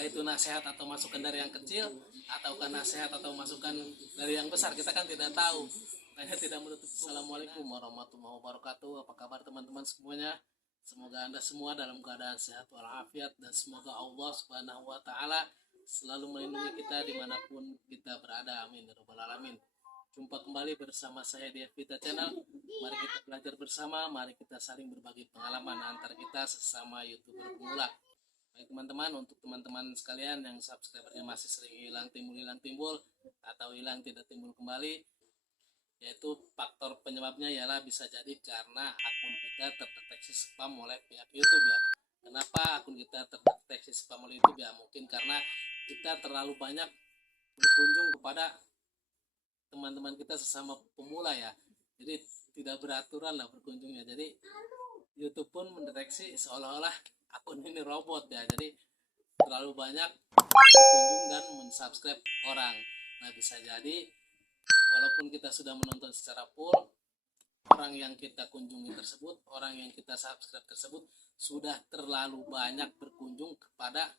apakah itu nasihat atau masukan dari yang kecil ataukah nasihat atau masukan dari yang besar, kita kan tidak tahu. Hanya tidak menutup. Assalamualaikum warahmatullahi wabarakatuh. Apa kabar teman-teman semuanya? Semoga Anda semua dalam keadaan sehat walafiat, dan semoga Allah Subhanahu wa taala selalu melindungi kita dimanapun kita berada. Amin ya rabbal alamin. Jumpa kembali bersama saya di Evita Channel. Mari kita belajar bersama, mari kita saling berbagi pengalaman antar kita sesama YouTuber pemula. Baik teman-teman, untuk teman-teman sekalian yang subscribernya masih sering hilang timbul atau hilang tidak timbul kembali, yaitu faktor penyebabnya ialah bisa jadi karena akun kita terdeteksi spam oleh pihak YouTube ya. Kenapa akun kita terdeteksi spam oleh YouTube ya? Mungkin karena kita terlalu banyak berkunjung kepada teman-teman kita sesama pemula ya, jadi tidak beraturan lah berkunjungnya. Jadi YouTube pun mendeteksi seolah-olah akun ini robot ya, jadi terlalu banyak berkunjung dan mensubscribe orang. Nah, bisa jadi walaupun kita sudah menonton secara full, orang yang kita kunjungi tersebut, orang yang kita subscribe tersebut sudah terlalu banyak berkunjung kepada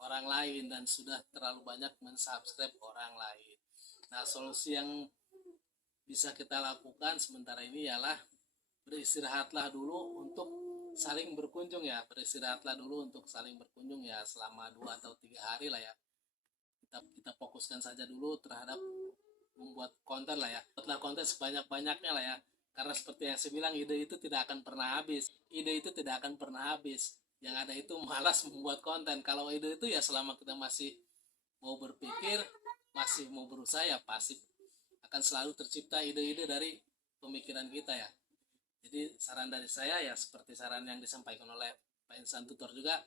orang lain dan sudah terlalu banyak mensubscribe orang lain. Nah, solusi yang bisa kita lakukan sementara ini ialah beristirahatlah dulu untuk saling berkunjung ya. Beristirahatlah dulu untuk saling berkunjung ya selama 2 atau 3 hari lah ya. Kita fokuskan saja dulu terhadap membuat konten lah ya. Buatlah konten sebanyak-banyaknya lah ya. Karena seperti yang saya bilang, ide itu tidak akan pernah habis. Ide itu tidak akan pernah habis. Yang ada itu malas membuat konten. Kalau ide itu ya selama kita masih mau berpikir, masih mau berusaha, ya pasti akan selalu tercipta ide-ide dari pemikiran kita ya. Jadi saran dari saya ya seperti saran yang disampaikan oleh Pak Insan Tutor juga,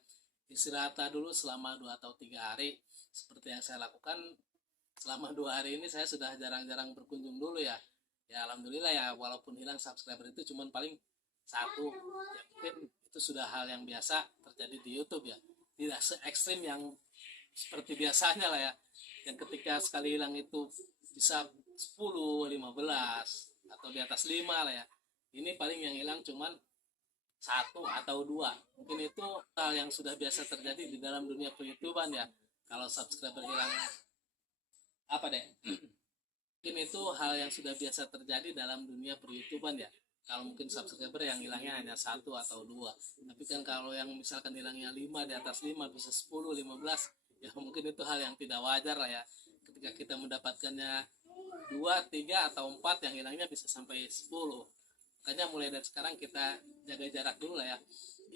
istirahatlah dulu selama 2 atau 3 hari. Seperti yang saya lakukan selama 2 hari ini, saya sudah jarang-jarang berkunjung dulu ya. Ya alhamdulillah ya, walaupun hilang subscriber itu cuman paling 1 ya, mungkin itu sudah hal yang biasa terjadi di YouTube ya. Tidak se ekstrim yang seperti biasanya lah ya, yang ketika sekali hilang itu bisa 10, 15 atau di atas 5 lah ya. Ini paling yang hilang cuman 1 atau 2. Mungkin itu hal yang sudah biasa terjadi di dalam dunia per-YouTubean ya. Kalau subscriber hilang apa deh? Mungkin itu hal yang sudah biasa terjadi dalam dunia per-YouTubean ya. Kalau mungkin subscriber yang hilangnya hanya 1 atau 2. Tapi kan kalau yang misalkan hilangnya 5, di atas 5 bisa 10, 15, ya mungkin itu hal yang tidak wajar lah ya. Ketika kita mendapatkannya 2, 3 atau 4, yang hilangnya bisa sampai 10. Makanya mulai dari sekarang kita jaga jarak dulu lah ya.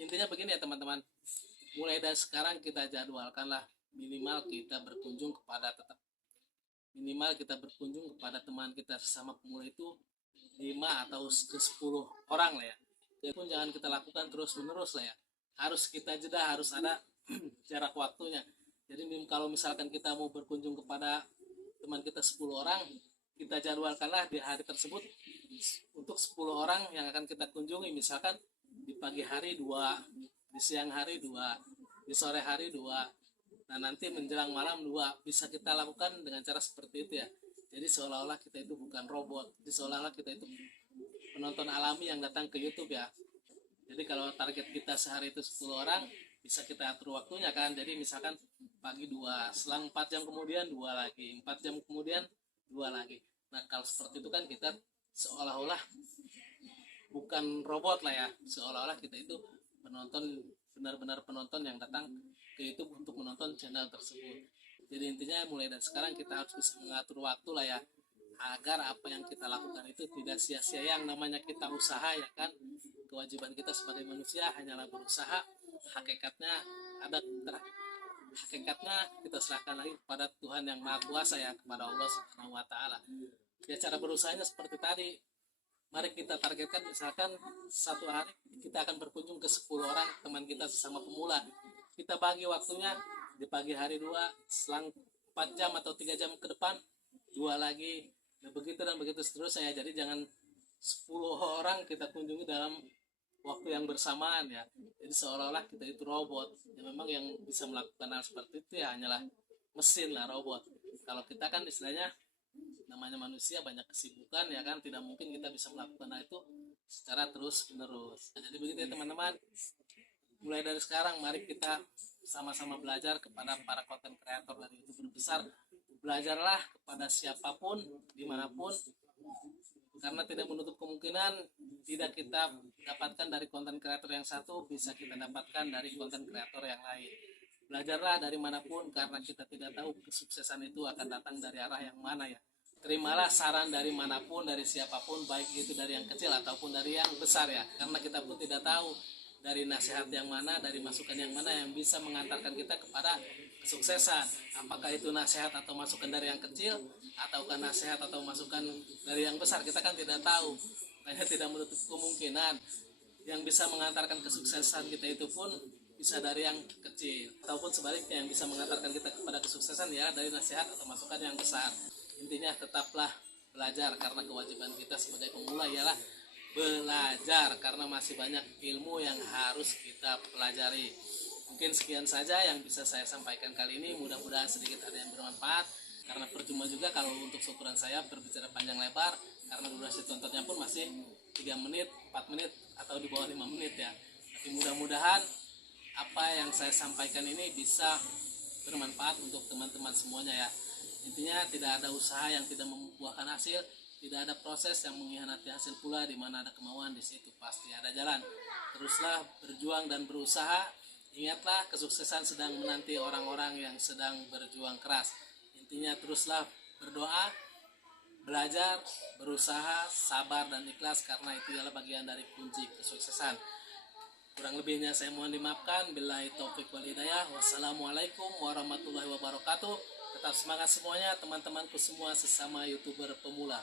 Intinya begini ya teman-teman, mulai dari sekarang kita jadwalkanlah minimal kita berkunjung kepada teman kita sesama pemula itu 5 atau 10 orang lah ya. Jadi pun jangan kita lakukan terus menerus lah ya. Harus kita jeda, harus ada jarak waktunya. Jadi kalau misalkan kita mau berkunjung kepada teman kita 10 orang, kita jadwalkanlah di hari tersebut untuk 10 orang yang akan kita kunjungi. Misalkan di pagi hari 2, di siang hari 2, di sore hari 2. Nah, nanti menjelang malam 2. Bisa kita lakukan dengan cara seperti itu ya. Jadi seolah-olah kita itu bukan robot. Jadi seolah-olah kita itu penonton alami yang datang ke YouTube ya. Jadi kalau target kita sehari itu 10 orang, bisa kita atur waktunya kan. Jadi misalkan pagi 2, selang 4 jam kemudian 2 lagi, 4 jam kemudian 2 lagi. Nah, kalau seperti itu kan kita seolah-olah bukan robot lah ya. Seolah-olah kita itu penonton, benar-benar penonton yang datang ke YouTube untuk menonton channel tersebut. Jadi intinya mulai dari sekarang kita harus bisa mengatur waktu lah ya, agar apa yang kita lakukan itu tidak sia-sia. Yang namanya kita usaha ya kan, kewajiban kita sebagai manusia hanyalah berusaha. Hakikatnya kita serahkan lagi kepada Tuhan yang Maha Kuasa ya, kepada Allah Subhanahu wa taala. Ya cara berusahanya seperti tadi. Mari kita targetkan misalkan 1 hari kita akan berkunjung ke 10 orang teman kita sesama pemula. Kita bagi waktunya, di pagi hari 2, selang 4 jam atau 3 jam ke depan 2 lagi. Nah, begitu dan begitu seterusnya ya. Jadi jangan 10 orang kita kunjungi dalam waktu yang bersamaan ya. Jadi seolah-olah kita itu robot. Ya memang yang bisa melakukan hal seperti itu ya hanyalah mesin lah, robot. Kalau kita kan istilahnya namanya manusia, banyak kesibukan ya kan, tidak mungkin kita bisa melakukan hal itu secara terus menerus. Nah, jadi begitu ya teman-teman, mulai dari sekarang mari kita sama-sama belajar kepada para konten kreator dari YouTuber besar. Belajarlah kepada siapapun, dimanapun, karena tidak menutup kemungkinan tidak kita dapatkan dari konten kreator yang satu bisa kita dapatkan dari konten kreator yang lain. Belajarlah dari manapun karena kita tidak tahu kesuksesan itu akan datang dari arah yang mana ya. Terimalah saran dari manapun, dari siapapun, baik itu dari yang kecil ataupun dari yang besar ya, karena kita pun tidak tahu dari nasihat yang mana, dari masukan yang mana yang bisa mengantarkan kita kepada kesuksesan. Apakah itu nasihat atau masukan dari yang kecil, ataukah nasihat atau masukan dari yang besar, kita kan tidak tahu. Hanya tidak menutup kemungkinan yang bisa mengantarkan kesuksesan kita itu pun bisa dari yang kecil, ataupun sebaliknya yang bisa mengantarkan kita kepada kesuksesan ya dari nasihat atau masukan yang besar. Intinya tetaplah belajar, karena kewajiban kita sebagai pemula ialah belajar, karena masih banyak ilmu yang harus kita pelajari. Mungkin sekian saja yang bisa saya sampaikan kali ini, mudah-mudahan sedikit ada yang bermanfaat, karena percuma juga kalau untuk ukuran saya berbicara panjang lebar, karena durasi tontonnya pun masih 3 menit, 4 menit, atau di bawah 5 menit ya. Tapi mudah-mudahan apa yang saya sampaikan ini bisa bermanfaat untuk teman-teman semuanya ya. Intinya tidak ada usaha yang tidak membuahkan hasil, tidak ada proses yang mengkhianati hasil pula. Di mana ada kemauan, di situ pasti ada jalan. Teruslah berjuang dan berusaha. Ingatlah, kesuksesan sedang menanti orang-orang yang sedang berjuang keras. Intinya teruslah berdoa, belajar, berusaha, sabar dan ikhlas, karena itu adalah bagian dari kunci kesuksesan. Kurang lebihnya saya mohon dimaafkan. Billahi taufik wal hidayah. Wassalamualaikum warahmatullahi wabarakatuh. Tetap semangat semuanya teman-temanku semua sesama YouTuber pemula.